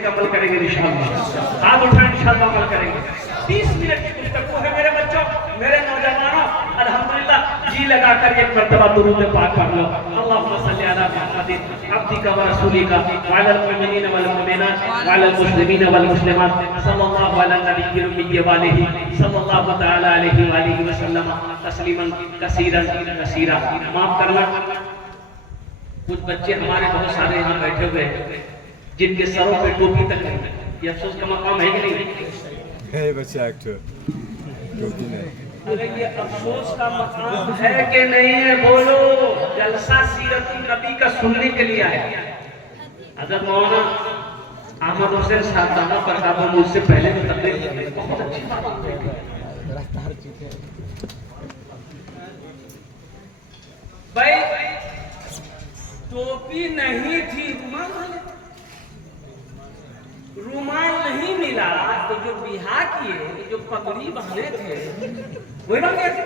एक अमल करेंगे इंशाअल्लाह। हाथ उठाएं, इंशाअल्लाह अमल करेंगे। 30 मिनट की गुफ्तगू है मेरे बच्चों, मेरे नौजवानों। अल्हम्दुलिल्लाह जी लगाकर एक मर्तबा दुरूद पाक पढ़ लो। अल्लाहुम्मा सल्ली अला मुहम्मदिन अब्दिका व रसूलिका व अलल मुमिनीन वल मुमिनात व अलल मुस्लिमीन वल मुस्लिमात सल्लल्लाहु अला नबिय्यिल उम्मी व आलिहि सल्लल्लाहु तआला अलैहि व आलिहि वसल्लम तस्लीमन कसीरन कसीरा। माफ करना, कुछ बच्चे हमारे बहुत सारे यहाँ बैठे हुए हैं जिनके सरों पे टोपी तक नहीं है। ये अफसोस का मकाम है कि नहीं है बच्चा एक्टर टोपी नहीं। अरे ये अफसोस का मकाम है कि नहीं है? बोलो। जलसा सीरत नबी का सुनने के लिए आए। अगर मौलाना अहमद हुसैन साहब दाना पर साहब मुझसे पहले तो तकलीफ किए, बहुत अच्छी बात है भाई। टोपी नहीं थी, रुमाल नहीं मिला तो जो बिहा किए, जो पगड़ी बांधे थे वही बांध गए थे।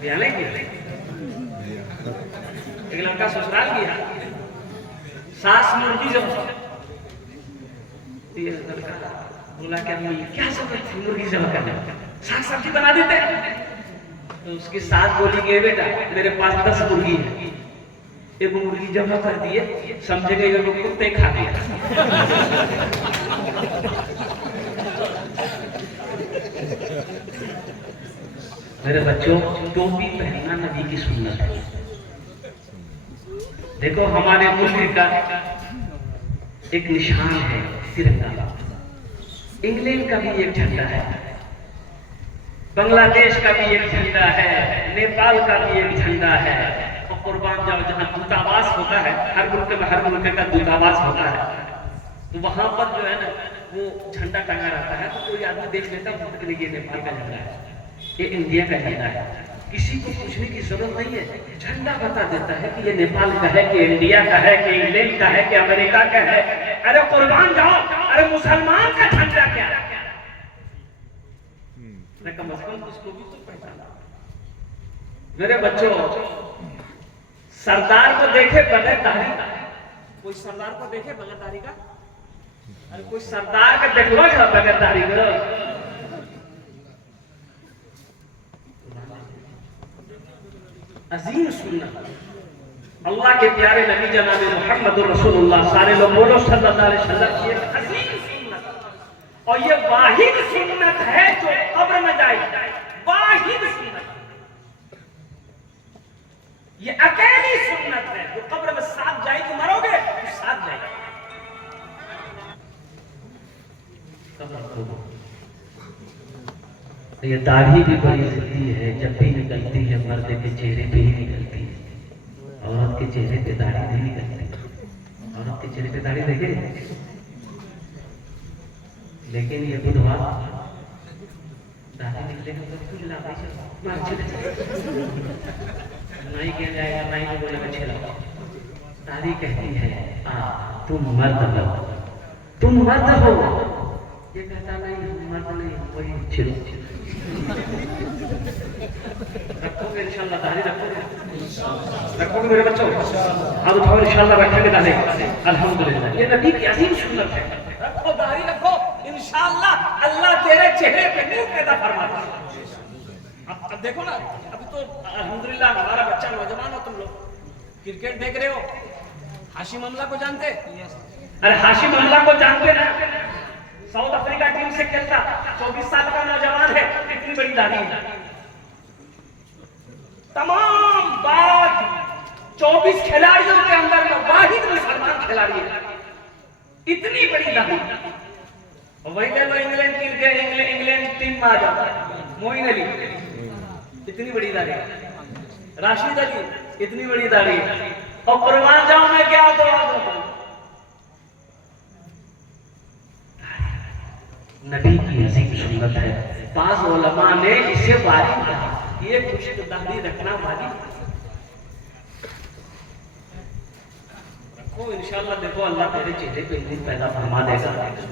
बिहा नहीं किया, एक लड़का ससुराल गया, सास मुर्गी जब लड़का बोला क्या क्या सब मुर्गी जब करने, साग सब्जी बना देते हैं। तो उसकी सास बोली कि बेटा मेरे पास 10 मुर्गी है, एक मुर्गी जमा कर दिए, समझेगा ये लोग कुत्ते खा दिया। मेरे बच्चों, टोपी पहनना नबी की सुन्नत है। देखो हमारे मुल्क का एक निशान है तिरंगा। इंग्लैंड का भी एक झंडा है, बांग्लादेश का भी एक झंडा है, नेपाल का भी एक झंडा है। और कुर्बान जाओ, जहाँ दूतावास होता है, हर मुल्क का दूतावास होता है, तो वहां पर जो है ना वो झंडा टंगा रहता है। तो कोई आदमी देख लेता है ये नेपाल का झंडा है, ये इंडिया का झंडा है। किसी को पूछने की जरूरत नहीं है, झंडा बता देता है कि ये नेपाल का है कि इंडिया का है कि इंग्लैंड का है कि अमेरिका का है। अरे कुर्बान जाओ, अरे मुसलमान का झंडा क्या है? कम से कम उसको भी तो पहचाना। मेरे बच्चों, सरदार को देखे बगैर दाढ़ी का, कोई सरदार को देखे बगैर दाढ़ी का? अरे कोई सरदार का देखो जा बगैर दाढ़ी का। अजीम सुन्नत अल्लाह के प्यारे नबी जनाब मुहम्मद रसूलुल्लाह सारे लोग बोलो सल्लल्लाहु अलैहि वसल्लम की एक अजीम सुन्नत। और ये वाहिद सुन्नत है जो कब्र में जाएगी, वाहिद सुन्नत। ये अकेली सुन्नत है जो कब्र में साथ जाएगी, मरोगे तो साथ जाएगी। ये दाढ़ी भी बड़ी जिद्दी है, जब भी निकलती है मर्द के चेहरे पे ही निकलती है, औरत के चेहरे पे दाढ़ी नहीं निकलती। औरत के चेहरे पे दाढ़ी देखे, लेकिन ये बुधवार दाढ़ी निकलेगा तो कुछ लाभ नहीं किया जाएगा, नहीं बोलेगा छेला। दाढ़ी कहती है तुम मर्द हो, तुम मर्द हो। ये कहता नहीं मर्द नहीं, वही छिलो। रखोगे इंशाल्लाह दाढ़ी, रखोगे मेरे बच्चों, हाथ उठाओ इंशाल्लाह रखेंगे दाढ़ी। अल्हम्दुलिल्लाह, ये नबी की अजीम सुन्नत है। रखो दाढ़ी रखो, इंशाल्लाह अल्लाह तेरे चेहरे पे नूर पैदा फरमाता है। अब देखो ना, अभी तो अल्हम्दुलिल्लाह हमारा बच्चा नौजवान हो, तुम लोग क्रिकेट देख रहे हो, हाशिम अमला को जानते? अरे हाशिम अमला को जानते ना, साउथ अफ्रीका टीम से खेलता, 24 साल का नौजवान है, इतनी बड़ी दाढ़ी है। तमाम बात 24 खिलाड़ियों के अंदर में वाहिद मुसलमान खिलाड़ी है, इतनी बड़ी दाढ़ी। और वही ले लो इंग्लैंड की, इंग्लैंड टीम में आ जाता है मोइन अली, इतनी बड़ी दाढ़ी। राशिद अली, इतनी बड़ी दाढ़ी। और कुर्बान जाओ मैं क्या तो नबी की अजीम सुन्नत है। पांच उलमा ने इसे वाजिब कहा, ये कुछ दाढ़ी रखना वाजिब। वो इंशाल्लाह देखो अल्लाह तेरे चेहरे पे दिन पैदा फरमा देगा।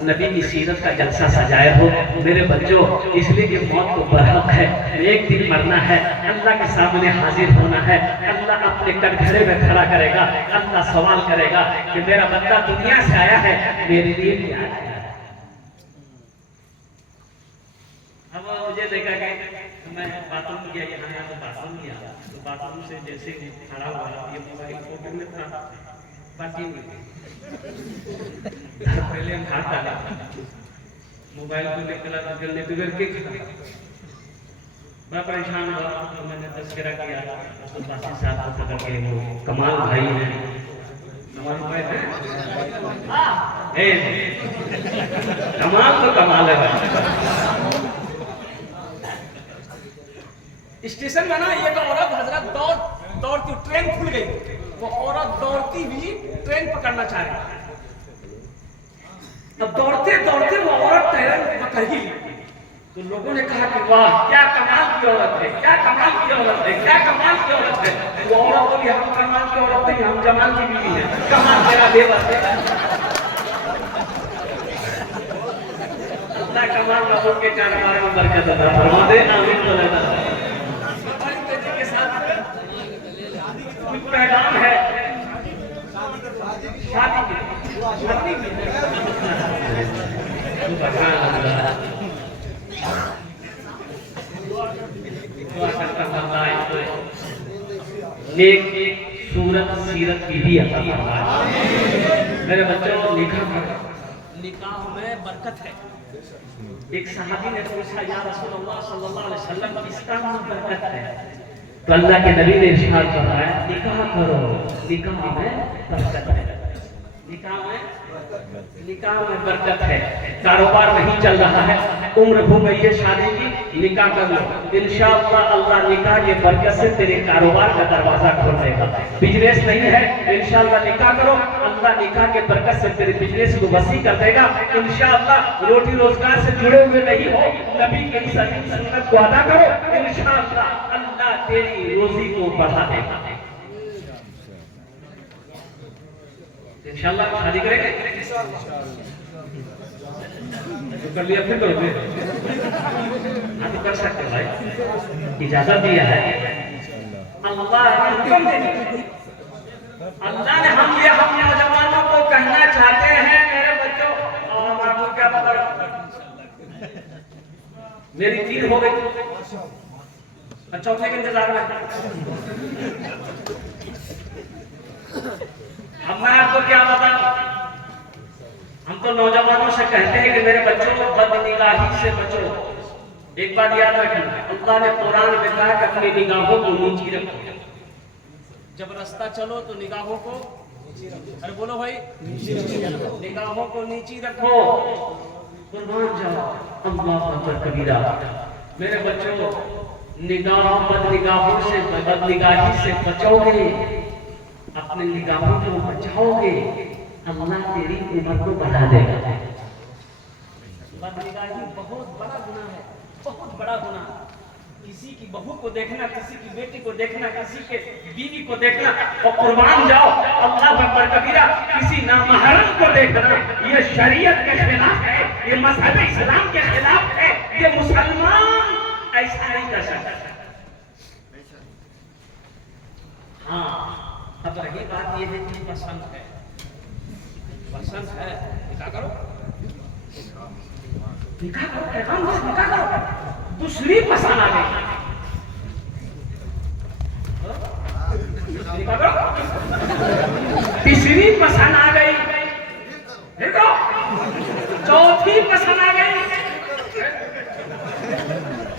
नबी की सीरत का जलसा सजाए हो मेरे बच्चों, इसलिए कि मौत तो बरहक है, एक दिन मरना है, अल्लाह के सामने हाजिर होना है। अल्लाह अपने कटघरे में खड़ा करेगा, अल्लाह सवाल करेगा कि मेरा बंदा दुनिया से आया है, मेरे लिए क्या आया। अब मुझे देखा कि मैं बाथरूम गया, यहाँ तो बाथरूम गया, तो बाथरूम से जैसे खड़ा हुआ ये मोबाइल पॉकेट में था, बाकी पहले हम हाथ डाले, मोबाइल को निकला निकलने बिगड़ के मैं परेशान हुआ, तो मैंने तस्करा किया, तो बासी साहब को पकड़ के वो कमाल भाई है, कमाल भाई है, कमाल तो कमाल है भाई। स्टेशन में ना एक औरत हजरत दौड़ती ट्रेन खुल गई, वो औरत दौड़ती हुई ट्रेन पकड़ना चाह रही। तब दौड़ते दौड़ते वो औरत ट्रेन पकड़ ही, तो लोगों ने कहा कि वाह क्या कमाल की औरत है, क्या कमाल की औरत है, क्या कमाल की औरत है। वो औरत बोली हम कमाल की औरत नहीं, हम जमाल की बीवी है, कमाल तेरा देवर है। अल्लाह कमाल लोगों के कारोबार में बरकत अता फरमा दे, आमीन बोले ना। पैगाम है शादी की, शादी की नेक सूरत सीरत बीवी अता फरमाए। मेरे बच्चों निकाह में बरकत है। एक सहाबी ने पूछा या रसूलल्लाह सल्लल्लाहु अलैहि वसल्लम इस्लाम में बरकत है, तो अल्लाह के नबी ने इरशाद फरमाया निकाह करो, निकाह में बरकत है, निकाह में बरकत है। कारोबार नहीं चल रहा है, उम्र हो गई है शादी की, निकाह कर लो, इंशाअल्लाह अल्लाह निकाह के बरकत से तेरे कारोबार का दरवाजा खोल देगा। बिजनेस नहीं है, इंशाअल्लाह निकाह करो, अल्लाह निकाह के बरकत से तेरे बिजनेस को वसी कर देगा। इंशाअल्लाह रोटी रोजगार से जुड़े हुए नहीं हो, नबी की सुन्नत को अदा करो, इंशाअल्लाह अल्लाह तेरी रोजी को बढ़ा देगा। इंशाअल्लाह शादी करेंगे, तो कर लिया फिर करोगे, हाँ तो कर सकते हो भाई, इजाजत दिया है अल्लाह ने, हुक्म दे दिया अल्लाह ने। हम नौजवानों को कहना चाहते हैं मेरे बच्चों, और हम आपको क्या पता, मेरी 3 हो गई, चौथे के इंतजार में। अब मैं आपको क्या बता, हम तो नौजवानों से कहते हैं कि मेरे बच्चों बदनिगाही से बचो। एक बात याद रखना, अल्लाह ने कुरान में कहा कि अपनी निगाहों को नीची रखो। जब रास्ता चलो तो निगाहों को, अरे बोलो भाई, निगाहों को नीची रखो, कुर्बान जाओ, अल्लाह अकबर कबीरा। मेरे बच्चों बदनिगाहों से, बदनिगाही से बचोगे, अपने निगाहों को बचाओगे, अल्लाह तेरी उम्र को बढ़ा देगा। बदनिगाही बहुत बड़ा गुनाह है, बहुत बड़ा गुनाह। किसी की बहू को देखना, किसी की बेटी को देखना, किसी के बीवी को देखना, और कुर्बान जाओ अल्लाह अकबर कबीरा, किसी नामहरम को देखना, ये शरीयत के खिलाफ है, ये मजहब इस्लाम के खिलाफ है। ये मुसलमान ऐसा नहीं कर सकता। हाँ, अब रही बात ये है कि पसंद है, निकाह करो, निकाह करो, निकाह करो। दूसरी पसंद आ गई, निकाह करो। तीसरी पसंद आ गई, देखो, चौथी पसंद आ गई।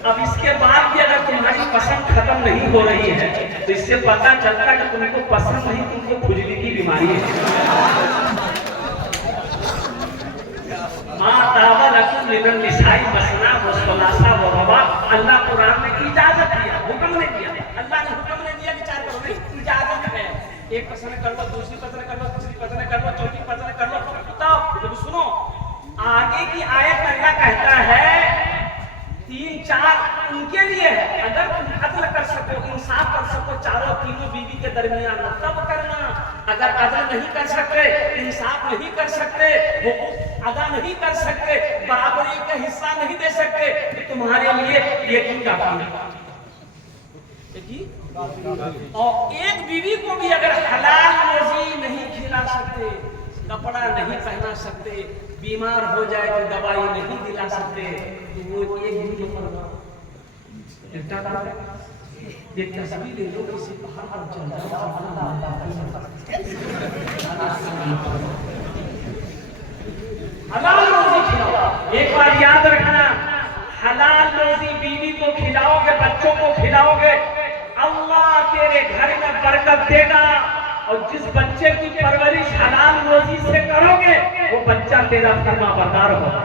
अब इसके बाद भी अगर तुम्हारी पसंद खत्म नहीं हो रही है, तो इससे पता चलता है कि तुमको पसंद नहीं, तुमको खुजली की बीमारी है। अल्लाह कुरान में इजाजत दिया, हुक्म नहीं दिया। अल्लाह ने हुक्म नहीं दिया कि 4 करो, नहीं, इजाजत है। एक पसंद कर लो, दूसरी पसंद कर लो, तीसरी पसंद कर लो, चौथी पसंद कर लो। तो सुनो आगे की आयत में क्या कहता है, 3-4 उनके लिए है। अगर तुम अदल कर सको, इंसाफ कर सको चारों तीनों बीवी के दरमियान, तब करना। अगर अदल नहीं कर सकते, इंसाफ नहीं कर सकते, हुकूक अदा नहीं कर सकते, बराबरी का हिस्सा नहीं दे सकते, तो तुम्हारे लिए ये की काफी है। और एक बीवी को भी अगर हलाल रोजी नहीं खिला सकते, कपड़ा नहीं पहना सकते, बीमार हो जाए तो दवाई नहीं दिला सकते, तो वो एक बीवी पर ये तस्वीर ले लो, किसी पहाड़ पर चल जाओ, हलाल रोजी खिलाओ। एक बार याद रखना, हलाल रोजी बीवी को खिलाओगे, बच्चों को खिलाओगे, अल्लाह तेरे घर में बरकत देगा। और जिस बच्चे की परवरिश हलाल रोजी से करोगे, वो बच्चा तेरा फरमाबरदार होगा,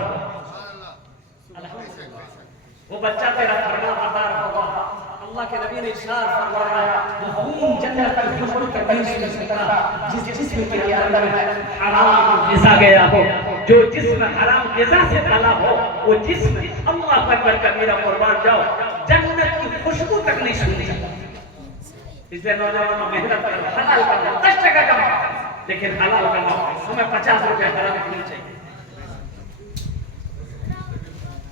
वो बच्चा तेरा फरमाबरदार होगा। अल्लाह के नबी ने इरशाद फरमाया, जन्नत की खुशबू तक नहीं सुन सकता जिस जिस्म के अंदर हराम ग़िज़ा गया हो, जो जिस्म हराम ग़िज़ा से पला हो, वो जिस्म अल्लाह अकबर का मेरा कुर्बान जाओ, जन्नत की खुशबू तक नहीं सुन सकता। इसलिए नौजवानों मेहनत करो, हलाल कमाओ, 10 टका कमाओ, लेकिन हलाल कमाओ। हमें 50 रुपए हराम की नहीं चाहिए,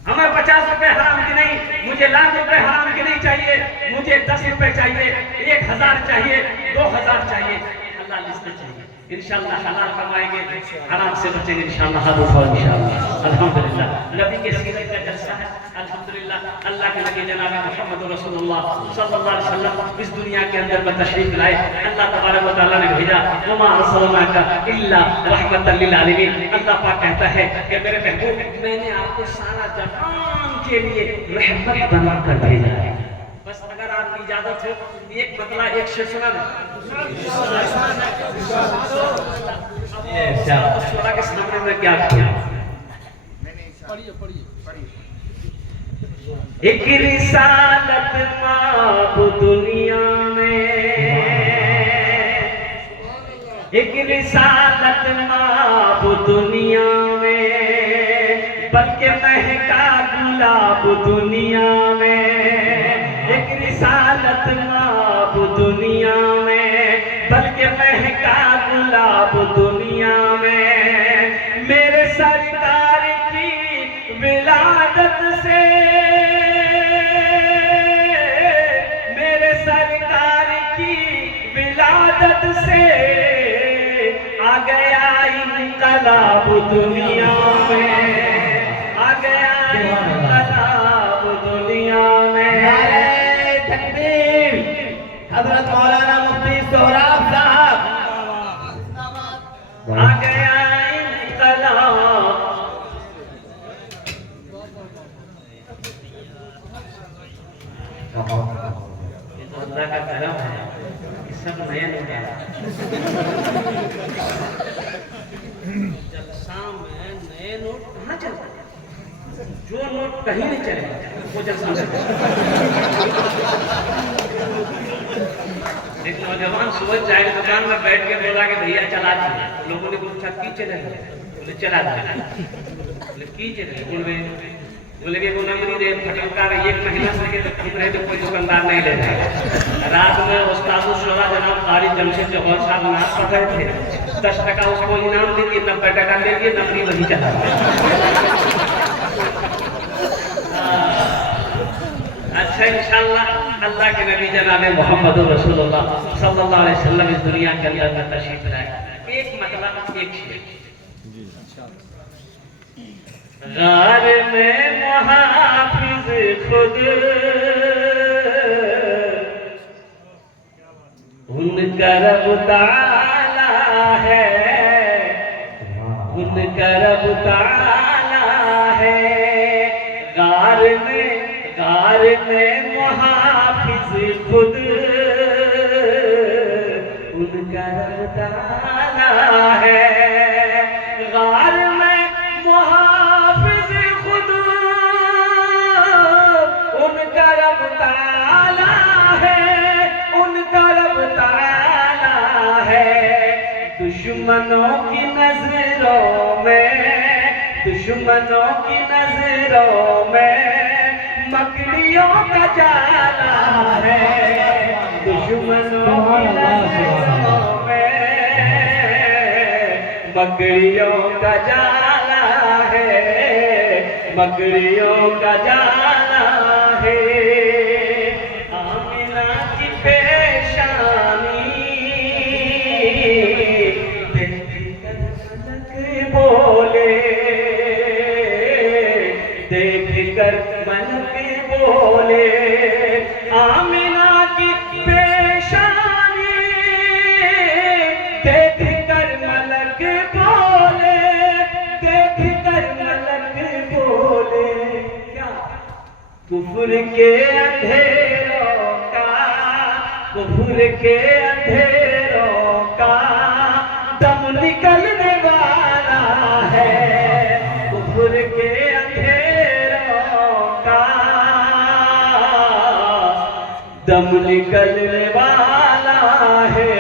हमें 50 रुपए हराम की नहीं, मुझे लाख रुपए हराम की नहीं चाहिए, मुझे 10 रुपए चाहिए, 1000 चाहिए, 2000 चाहिए, हलाल इसमें चाहिए। इंशाअल्लाह हलाल कमाएंगे, हराम से बचेंगे इंशाअल्लाह। इंशाअल्लाह अल्हम्दुलिल्लाह नबी के सीरत का जलसा है। अल्हम्दुलिल्लाह अल्लाह के नबी जनाब मोहम्मद रसूलुल्लाह सल्लल्लाहु अलैहि वसल्लम इस दुनिया के अंदर में तशरीफ लाए। अल्लाह तबारक व तआला ने भेजा, वमा अर्सलनाका इल्ला रहमतल लिल आलमीन। अल्लाह पाक कहता है कि मेरे महबूब, मैंने आपको सारा जहान के लिए रहमत बनाकर भेजा है। बस अगर आपकी इजाजत हो एक मतला एक शेर सुना दे। शोरा के सामने में क्या किया? एक रिसालत माब दुनिया में, एक रिसालत माब दुनिया में, बल्कि महका गुलाब दुनिया में। एक रिसालत माब दुनिया में, बल्कि महका गुलाब दुनिया में। मेरे सरकार की विलादत से, मेरे सरकार की विलादत से आ गया इनकलाब दुनिया में, आ गया इनकलाब दुनिया में। तकबीर! हज़रत मौलाना मुफ्ती सोहराब साहब, आ गया इनकलाब। ये तो अल्लाह का करम है, सब नए लोग आए। जलसा में नए नोट कहाँ चलते? जो नोट कहीं नहीं चलेगा वो जलसा में। एक नौजवान सुबह चाय की दुकान में बैठ के बोला कि भैया चला दिए। लोगों ने पूछा की चले, बोले चला दिया। बोले की चले, बोले कि वो नंबरी दे फटलकार 1 महीना से लेके ठीक रहे तो कोई दुकानदार नहीं ले जाएगा। रात में उस्ताद शोरा जनाब कारी जमशेद जौहर साहब नाच पढ़ रहे थे, 10 टका उसको इनाम दे दिए, 90 टका ले दिए, नंबरी वही चला। अच्छा इंशाअल्लाह अल्लाह के नबी जनाब मोहम्मद रसूलुल्लाह सल्लल्लाहु अलैहि वसल्लम इस दुनिया के अंदर में तशरीफ लाए। एक मतलब एक शेर, गार में मुहाफिज खुद उनका रब ताला है, उनका रब ताला है। गार में मुहाफिज खुद उनका रब ताला है। गार में मुहाफिज खुद उनका रब ताला है, उनका रब ताला है। दुश्मनों की नजरों में, दुश्मनों की नजरों में मकड़ियों का जाला है, दुश्मनों की नजरों में मकड़ियों का जाला है, मकड़ियों का जाला है। आमिना की पेशानी देखकर मलक बोले, देखकर मलक बोले, आमिना की पेशानी देखकर मलक बोले, देखकर मलक बोले। क्या कुफर के अंधेरों का, कुफर के अंधेरों का दम निकलने वाला है, कुफर के अंधेरों का दम निकलने वाला है,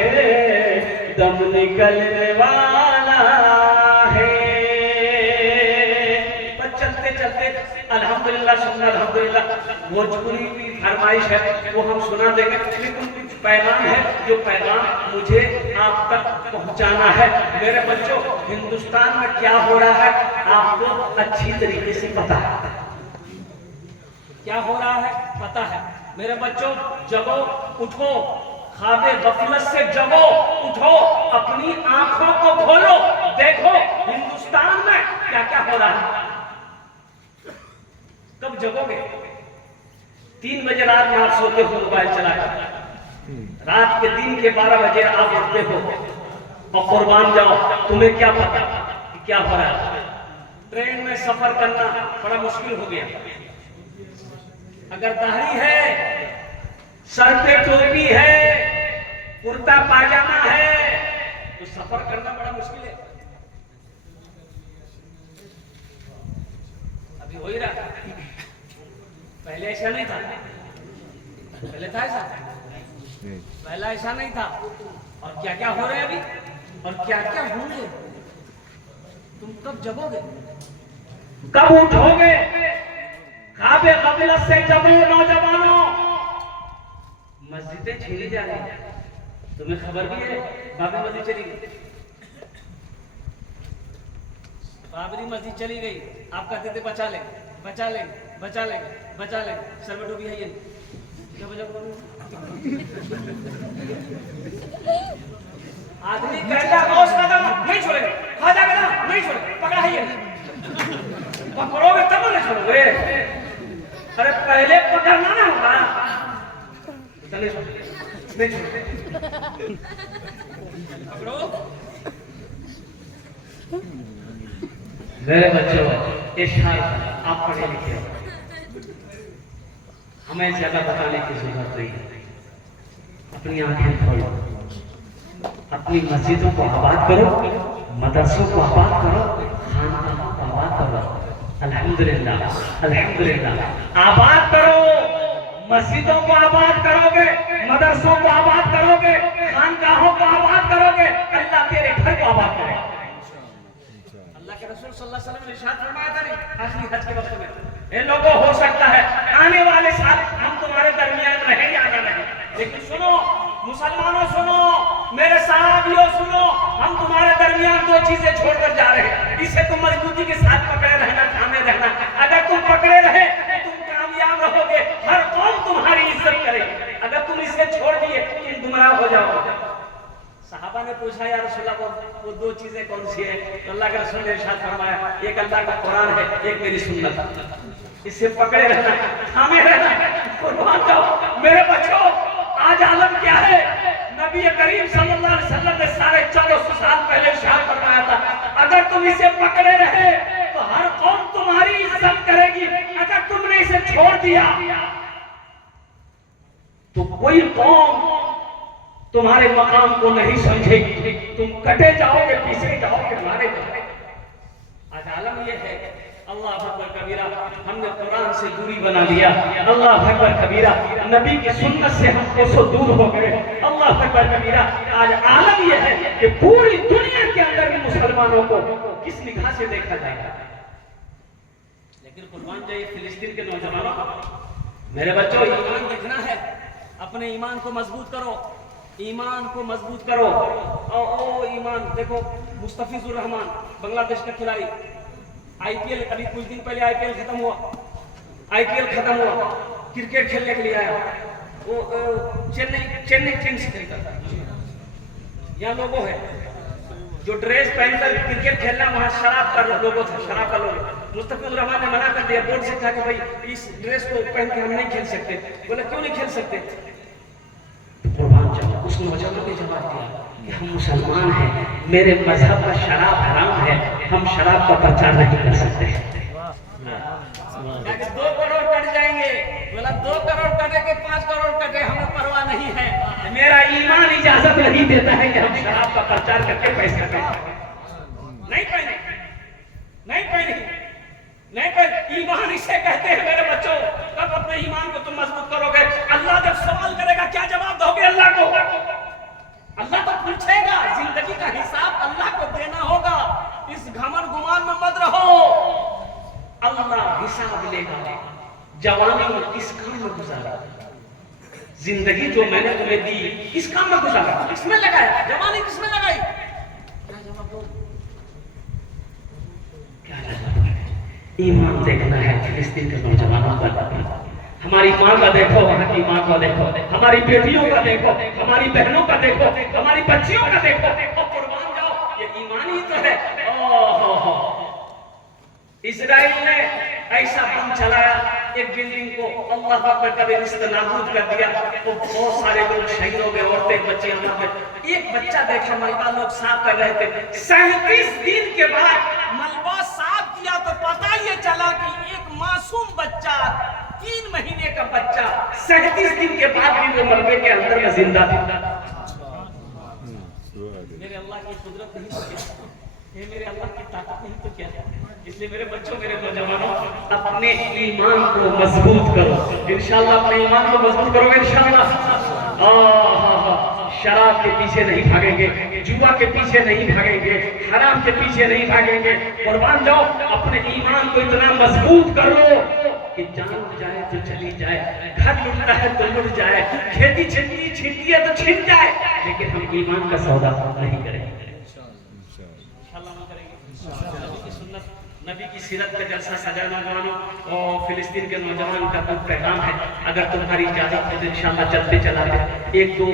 दम निकलने वाला है। बस चलते चलते अल्हम्दुलिल्लाह सुनना, अल्हम्दुलिल्लाह भोजपुरी की फरमाइश है वो हम सुना देंगे, लेकिन कुछ पैगाम है जो पैगाम मुझे आप तक पहुंचाना है। मेरे बच्चों, हिंदुस्तान में क्या हो रहा है आपको अच्छी तरीके से पता है, क्या हो रहा है पता है। मेरे बच्चों, जगो, उठो, ख्वाबे गफलत से जगो, उठो, अपनी आंखों को खोलो, देखो हिंदुस्तान में क्या क्या हो रहा है। कब जगोगे? 3 बजे रात में आप सोते हो मोबाइल चलाकर, रात के दिन के 12 बजे आप उठते हो और कुर्बान जाओ, तुम्हें क्या पता कि क्या हो रहा है। ट्रेन में सफर करना बड़ा मुश्किल हो गया। अगर दाढ़ी है, सर पे टोपी है, कुर्ता पाजामा है तो सफर करना बड़ा मुश्किल है। अभी हो ही रहा, पहले ऐसा नहीं था, पहले था ऐसा, पहला ऐसा नहीं था। और क्या क्या हो रहा है अभी और क्या क्या होंगे। तुम कब जगोगे, कब उठोगे? ख्वाबे गफलत से जगो नौजवानों। मस्जिदें छीनी जा रही हैं, तुम्हें खबर भी है? बाबरी मस्जिद चली गई, बाबरी मस्जिद चली गई। आप कहते थे बचा लेंगे, बचा लेंगे, बचा लेंगे, बचा लेंगे, सर में डूबी है ये क्या वजह। आदमी कहता गौस कदम नहीं छोड़ेगा, खाजा कदम नहीं छोड़ेगा, पकड़ा है ये, पकड़ोगे तब नहीं छोड़ोगे। अरे पहले पकड़ना ना होगा, चले नहीं छोड़ते, पकड़ो। मेरे बच्चों, इशार आप पढ़े लिखे हो, हमें ज्यादा बताने की जरूरत नहीं है। अपनी आंखें खोलो, अपनी मस्जिदों को आबाद करो, मदरसों को आबाद करो, खानकाहों को आबाद करो। अल्हम्दुलिल्लाह, अल्हम्दुलिल्लाह, आबाद करो। मस्जिदों को आबाद करोगे, मदरसों को आबाद करोगे, खानकाहों को आबाद करोगे, अल्लाह तेरे घर को आबाद करेगा। अल्लाह के रसूल सल्लल्लाहु अलैहि वसल्लम ने इरशाद फरमाया था नहीं आखिरी हज के वक्त में, ये लोगों हो सकता है आने वाले साल हम तुम्हारे दरमियान रहे या ना रहे, लेकिन सुनो मुसलमानों, सुनो मेरे साहबियों, सुनो, हम तुम्हारे दरमियान 2 चीजें छोड़कर जा रहे हैं। इसे तुम मजबूती के साथ पकड़े रहना, थामे रहना। अगर तुम पकड़े रहे तुम कामयाब रहोगे, हर कौम तुम्हारी इज्जत करेगी। अगर तुम इसे छोड़ दिए तुम गुमराह हो जाओगे। सहाबा ने पूछा या रसूलल्लाह वो 2 चीजें कौन सी है? अल्लाह के रसूल ने इरशाद फरमाया, एक अल्लाह का कुरान है, एक मेरी सुन्नत। इससे पकड़े रहना, थामे रहना, कुर्बान जाओ। मेरे बच्चों, आज आलम क्या है? नबी करीम सल्लल्लाहु अलैहि वसल्लम ने 1450 साल पहले इरशाद फरमाया था, अगर तुम इसे पकड़े रहे तो हर कौम तुम्हारी इज्जत करेगी। अगर तुमने इसे छोड़ दिया तो कोई कौम तुम्हारे मकाम को नहीं समझेगी, तुम कटे जाओगे, पीछे जाओगे, मारे जाओगे। आज आलम यह है। अल्लाह अकबर कबीरा, हमने कुरान से दूरी बना लिया। अल्लाह अकबर कबीरा, नबी की सुन्नत से हम कोसों दूर हो गए। अल्लाह अकबर कबीरा, आज आलम यह है कि पूरी दुनिया के अंदर भी मुसलमानों को किस निगाह से देखा जाएगा। लेकिन कुर्बान जाइए फिलिस्तीन के नौजवानों, मेरे बच्चों, ईमान देखना है, अपने ईमान को मजबूत करो, ईमान को मजबूत करो। ओ ईमान देखो, मुस्तफिजुर रहमान बांग्लादेश का खिलाड़ी, आईपीएल अभी कुछ दिन पहले आईपीएल खत्म हुआ, क्रिकेट खेलने के लिए आया, वो चेन्नई किंग्स खेलता था। यहाँ लोगों है जो ड्रेस पहनकर क्रिकेट खेलना, वहाँ शराब का लोगो था, शराब का लोगो। मुस्तफिजुर रहमान ने मना कर दिया, बोर्ड से कहा कि भाई इस ड्रेस को पहन के हम नहीं खेल सकते। बोला क्यों नहीं खेल सकते? कुर्बान जाओ, उस नौजवान ने जवाब दिया कि हम मुसलमान हैं, मेरे मजहब का शराब हराम है, हम शराब का प्रचार नहीं कर सकते। 2 करोड़ कट जाएंगे, बोला 2 करोड़ कटे के 5 करोड़ कटे, हमें परवाह नहीं है, मेरा ईमान इजाजत नहीं देता है कि हम शराब का प्रचार करके पैसा कमाएं। नहीं पहने, नहीं पहने, नहीं पहने। ईमान इसे कहते हैं मेरे बच्चों। कब अपने ईमान को तुम मजबूत करोगे? अल्लाह जब सवाल करेगा क्या जवाब दोगे अल्लाह को? अल्लाह तो पूछेगा, जिंदगी का हिसाब अल्लाह को देना होगा। इस घमंड गुमान में मत रहो, अल्लाह हिसाब लेगा। जवानी में किस काम में गुजारा, जिंदगी जो मैंने तुम्हें दी किस काम में गुजारा, किसमें लगाया, जवानी किसमें लगाई? क्या जवाब दो? क्या जवाब? ईमान देखना है फिलिस्तीन के नौजवानों का। हमारी माँ का देखो, वहाँ की माँ का देखो, हमारी बेटियों का देखो, हमारी बहनों का देखो, हमारी बच्चियों का देखो, कुर्बान जाओ, ये ईमान ही तो है। इजराइल ने ऐसा बम चलाया एक बिल्डिंग को, अल्लाह अकबर का नाबूद कर दिया, तो बहुत सारे लोग शहीद हो गए, औरतें बच्चे मर गए। एक बच्चा देखा, मलबा लोग साफ कर रहे थे, 37 दिन के बाद मलबा साफ किया तो पता ये चला कि एक मासूम बच्चा, 3 महीने का बच्चा 37 दिन के बाद भी वो मलबे के अंदर में जिंदा था। मेरे अल्लाह की कुदरत नहीं तो क्या, ये मेरे अल्लाह की ताकत नहीं तो क्या। इसलिए मेरे बच्चों, मेरे नौजवानों, अपने ईमान को मजबूत करो। इंशाअल्लाह अपने ईमान को मजबूत करोगे इंशाअल्लाह। शराब के पीछे नहीं भागेंगे, जुआ के पीछे नहीं भागेंगे, हराम के पीछे नहीं भागेंगे। कुर्बान जाओ, अपने ईमान को इतना मजबूत कर लो कि जान जाए तो चली जाए, घर लुटता है तो लुट जाए, खेती छीनती है तो छीन जाए, लेकिन हम ईमान का सौदा नहीं करेंगे। नबी की सीरत का जलसा सजा नौजवानों और फिलिस्तीन के नौजवान का कुछ पैगाम है। अगर तुम्हारी इजाजत है तो इंशाअल्लाह चलते चला गए 1-2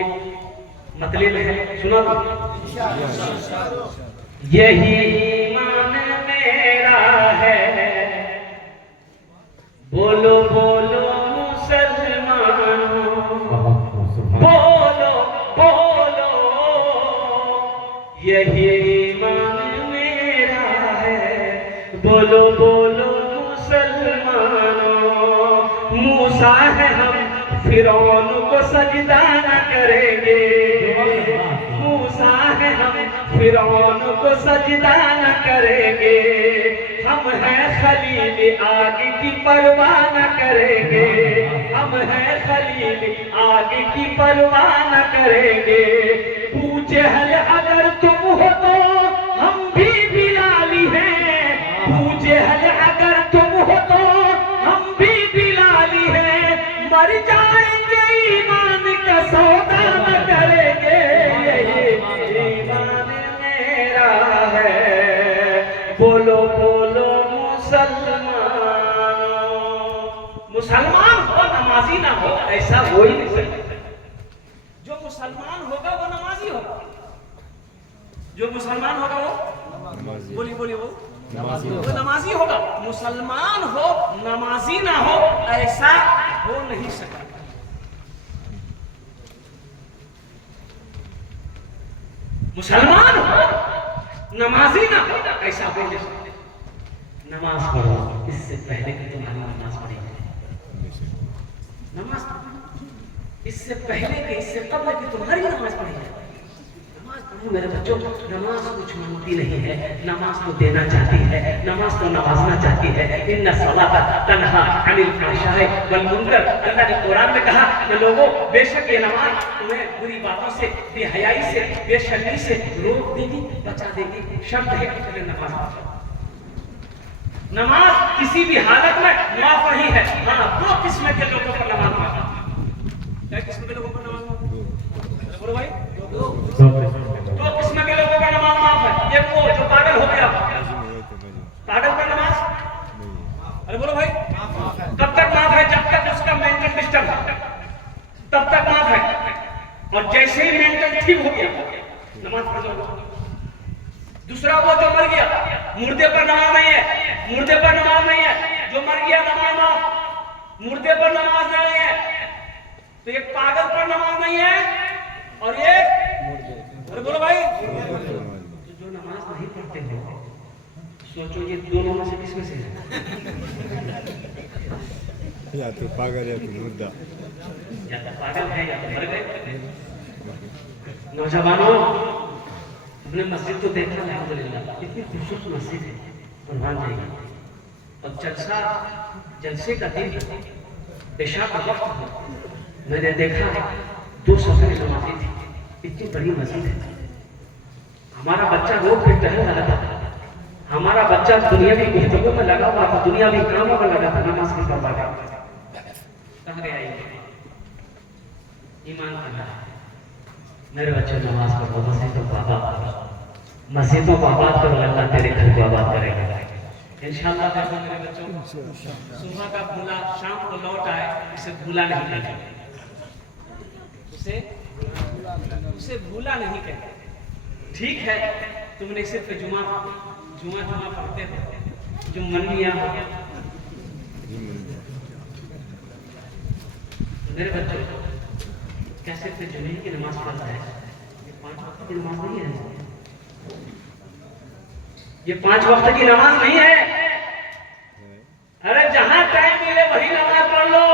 मतलब है, सुना दो। यही ईमान मेरा है, बोलो बोलो मुसलमानों, बोलो बोलो, यही ईमान मेरा है, बोलो बोलो मुसलमानों। मूसा है हम, फिरौन को सजदा न करेंगे, मूसा है हम, फिरौन को सजदा न करेंगे। हम हैं खलील, आग की परवाह न करेंगे, हम हैं खलील, आग की परवाह न करेंगे। पूछे हल अगर तुम हो तो हम भी बिलाली हैं, पूछे हल अगर तुम हो तो हम भी बिलाली हैं। मर जाएंगे ईमान का सौदा न करेंगे, ईमान मेरा है, बोलो बोलो मुसलमान। मुसलमान हो नमाजी ना हो, ऐसा हो ही नहीं सकता। जो मुसलमान होगा वो नमाजी होगा, जो मुसलमान होगा वो बोलिए बोलिए वो नमाजी होगा। मुसलमान हो नमाजी ना हो, ऐसा हो नहीं सकता। मुसलमान हो नमाजी ना हो, ऐसा हो नहीं सकता। नमाज पढ़ो इससे पहले कि तुम्हारी नमाज पढ़ी जाए, नमाज इससे पहले कि इससे कबल कि तुम्हारी नमाज पढ़ी जाए। नमाज पढ़ो मेरे बच्चों, नमाज कुछ मांगती नहीं है, नमाज तो देना चाहती है, नमाज तो नवाजना चाहती है। इन्ना सलाता तन्हा अनिल फहशाए वल मुनकर, अल्लाह ने कुरान में कहा कि लोगों, बेशक ये नमाज तुम्हें बुरी बातों से, बेहयाई से, बेशर्मी से रोक देगी, बचा देगी। शर्त है कि तुम्हें नमाज पढ़ो। नमाज किसी भी हालत में माफ नहीं है। हाँ, दो किस्म के लोगों पर नमाज माफ है। क्या किस्म के लोगों पर नमाज माफ है? बोलो भाई, दो किस्म के लोगों का नमाज माफ है। एक वो जो पागल हो गया, पागल पर नमाज, अरे बोलो भाई, कब तक माफ है? जब तक उसका मेंटल डिस्टर्ब है तब तक माफ है, और जैसे ही मेंटल ठीक हो गया नमाज पढ़ लो। दूसरा वो जो मर गया, मुर्दे पर नमाज नहीं है, मुर्दे पर नमाज नहीं है, जो मर गया नमाज माफ, मुर्दे पर नमाज नहीं है। तो एक पागल पर नमाज नहीं है और एक, अरे बोलो भाई, तो जो नमाज नहीं पढ़ते हो, सोचो ये दोनों में से किसमें से है? या तो पागल या तो मुर्दा। या तो पागल है या तो मर गए। नौजवानों, हमने मस्जिद तो देखा अल्हम्दुलिल्लाह, इतनी खूबसूरत मस्जिद है, कुर्बान जाएगी। और जलसे का दिन पेशा का वक्त हो, मैंने देखा 2 सफर नमाज़ी थी, इतनी बड़ी मस्जिद है। हमारा बच्चा रोड पे टहल रहा था, हमारा बच्चा दुनियावी गुफ्तगू में लगा हुआ था, दुनियावी कामों में लगा था, नमाज के पढ़ रहा था। कहाँ गया ये? ईमान करना है। मेरे बच्चे नमाज पढ़ो, मस्जिदों को आबाद करो, मस्जिदों को आबाद करो, अल्लाह तेरे घर को आबाद करेगा इंशाअल्लाह। मेरे बच्चों, सुबह का भूला शाम को लौट आए, इसे भूला नहीं कहते, उसे भूला नहीं कहते। ठीक है, तुमने सिर्फ जुमा पढ़ते हो, जुम्मनिया हो। मेरे बच्चों, क्या सिर्फ जुमे की नमाज पढ़ता है? ये 5 वक्त की नमाज नहीं है, ये 5 वक्त की नमाज नहीं है। अरे जहां टाइम मिले वही नमाज पढ़ लो।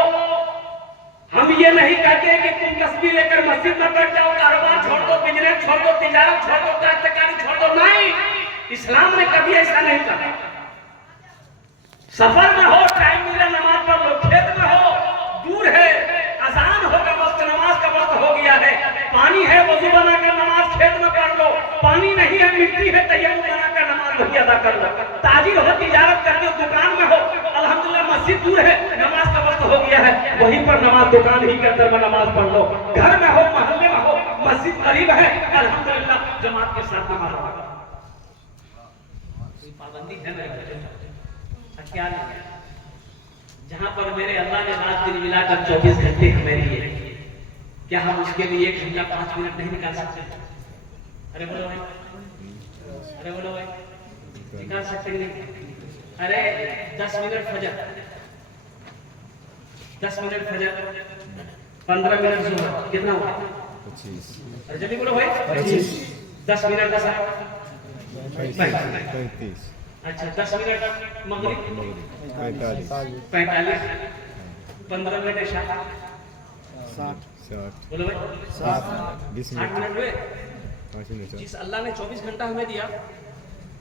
हम ये नहीं कहते कि तुम तस्बीह लेकर मस्जिद में बैठ जाओ, कारोबार छोड़ दो, बिजनेस छोड़ दो, तिजारत छोड़ दो, काश्तकारी छोड़ दो। नहीं, इस्लाम ने कभी ऐसा नहीं कहा। सफर में हो, टाइम मिले नमाज पढ़ लो, खेत में हो, दूर है, अजान होगा, वक्त नमाज का वक्त हो गया है, पानी है, वजू बनाकर नमाज खेत में पढ़ लो, पानी नहीं है, मिट्टी है, तयम्मुम बनाकर नमाज वही अदा कर लो। ताजिर हो, तिजारत करते हो, दुकान में हो, अल्हम्दुलिल्लाह मस्जिद दूर है, नमाज का वक्त हो गया है, वहीं पर नमाज, दुकान ही के अंदर में नमाज पढ़ लो। घर में हो, मोहल्ले में हो, मस्जिद करीब है, अल्हम्दुलिल्लाह जमात के साथ नमाज पढ़ो। कोई पाबंदी है मेरे बच्चों? क्या नहीं है? जहां पर मेरे अल्लाह ने रात दिन मिलाकर 24 घंटे हमें दिए, क्या हम उसके लिए 1 घंटा 5 मिनट नहीं निकाल सकते? अरे बोलो भाई, अरे बोलो भाई, निकाल सकते नहीं? अरे 10 मिनट फजर, 10 मिनट फजर, 15 मिनट सुबह, कितना हुआ? 25। अरे जल्दी बोलो भाई, 25। 10 मिनट 10 35। अच्छा, 10 मिनट मगरिब, 45, 15 मिनट इशा, 60। बोलो भाई, 60 मिनट हुए। जिस अल्लाह ने 24 घंटा हमें दिया,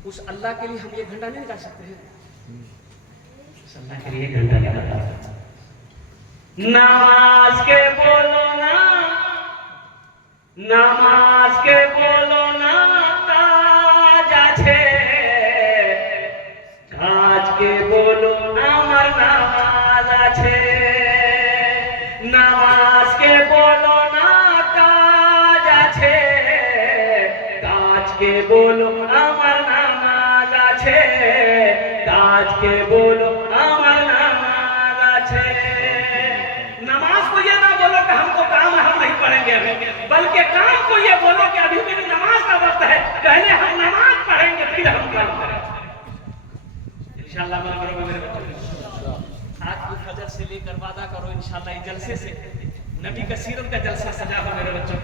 उस अल्लाह के लिए हम 1 घंटा नहीं निकाल सकते हैं? उस अल्लाह के लिए 1 घंटा निकाल। नमाज के बोलो ना, नमाज के बोलो ना, काज আছে, काज के बोलो আমার নামাজ আছে, নামাজ के बोलो ना, काज আছে, काज के बोलो আমার নামাজ আছে, काज के बोलो আমার नामाज আছে। नमाज को ये ना बोलो कि हमको काम है, हम नहीं पढ़ेंगे अभी, बल्कि काम को ये बोलो कि अभी मेरी नमाज का वक्त है, पहले हम नमाज पढ़ेंगे फिर हम काम करेंगे इंशाअल्लाह। मेरे बच्चों, आज की फजर से लेकर वादा करो इंशाअल्लाह, इस जलसे से नबी का सीरत का जलसा सजा हो। मेरे बच्चों,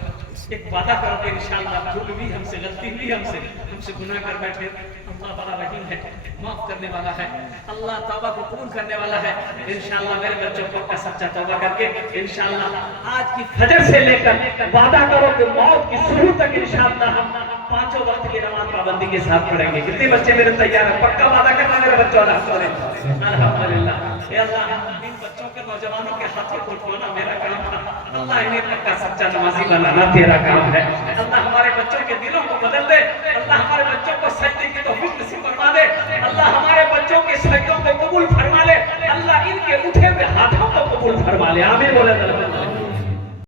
एक वादा करो कि इंशाअल्लाह भूल भी हमसे, गलती हुई हमसे गुनाह कर बैठे, अल्लाह बड़ा रहीम है, माफ करने वाला है, अल्लाह तौबा को कबूल करने वाला है। इंशाअल्लाह मेरे बच्चों को का सच्चा तौबा करके इंशाअल्लाह आज की फजर से लेकर वादा करो कि मौत की शुरू तक इंशाअल्लाह हम 5 वक्त की नमाज पाबंदी के साथ पढ़ेंगे। कितने बच्चे मेरे तैयार हैं? पक्का वादा करना मेरे बच्चों? अल्हम्दुलिल्लाह। ये अल्लाह इन बच्चों के, नौजवानों के हाथों को उठाना मेरा काम था, अल्लाह इन्हें पक्का सच्चा नमाजी बनाना तेरा काम है। अल्लाह हमारे बच्चों के दिलों को बदल दे, अल्लाह हमारे बच्चों को सजदे की तौफीक नसीब फरमा दे, अल्लाह हमारे बच्चों के वाले आमीन बोले